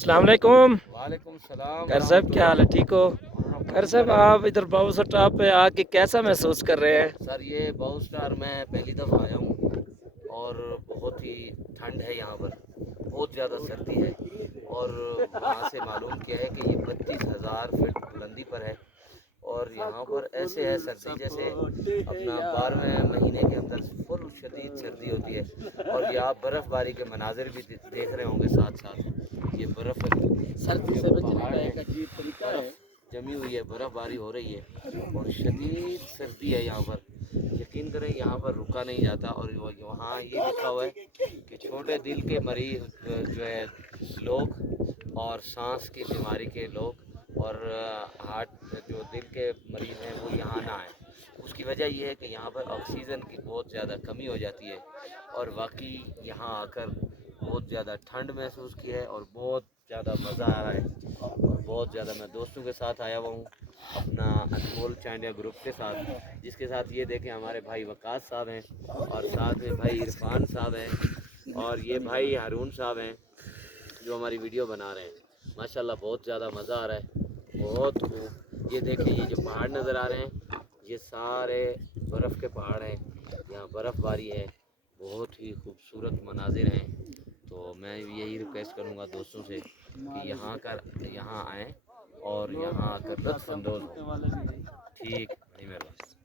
السلام علیکم. وعلیکم السلام کر صاحب کیا حال ہے, ٹھیک ہو؟ کر صاحب آپ ادھر باؤسر ٹاپ پہ آ کے کیسا محسوس کر رہے ہیں؟ سر یہ باؤ سٹار میں پہلی دفعہ آیا ہوں اور بہت ہی ٹھنڈ ہے یہاں پر, بہت زیادہ سردی ہے. اور وہاں سے معلوم کیا ہے کہ یہ 32,000 فٹ بلندی پر ہے اور یہاں پر ایسے ہے سردی جیسے اپنا 12ویں مہینے کے اندر فل شدید سردی ہوتی ہے. اور یہاں برف باری کے مناظر بھی دیکھ رہے ہوں گے ساتھ ساتھ. یہ برف سردی سے بچنے کا ایک عجیب طریقہ ہے, جمی ہوئی ہے, برف باری ہو رہی ہے اور شدید سردی ہے یہاں پر. یقین کریں یہاں پر رکا نہیں جاتا. اور وہاں یہ لکھا ہوا ہے کہ چھوٹے دل کے مریض جو ہے لوگ اور سانس کی بیماری کے لوگ اور ہارٹ جو دل کے مریض ہیں وہ یہاں نہ آئیں. اس کی وجہ یہ ہے کہ یہاں پر آکسیجن کی بہت زیادہ کمی ہو جاتی ہے. اور واقعی یہاں آ کر بہت زیادہ ٹھنڈ محسوس کی ہے اور بہت زیادہ مزہ آ رہا ہے. اور بہت زیادہ میں دوستوں کے ساتھ آیا ہوا ہوں, اپنا انمول چانڈیا گروپ کے ساتھ, جس کے ساتھ یہ دیکھیں ہمارے بھائی وقاص صاحب ہیں اور ساتھ میں بھائی عرفان صاحب ہیں اور یہ بھائی ہارون صاحب ہیں جو ہماری ویڈیو بنا رہے ہیں. ماشاءاللہ بہت زیادہ مزہ آ رہا ہے, بہت خوب. یہ دیکھیں یہ جو پہاڑ نظر آ رہے ہیں یہ سارے برف کے پہاڑ ہیں, یہاں برف باری ہے, بہت ہی خوبصورت مناظر ہیں. تو میں یہی ریکویسٹ کروں گا دوستوں سے کہ یہاں آئیں اور یہاں آ کر لطف اندوز ہوں. ٹھیک, بڑی مہربانی.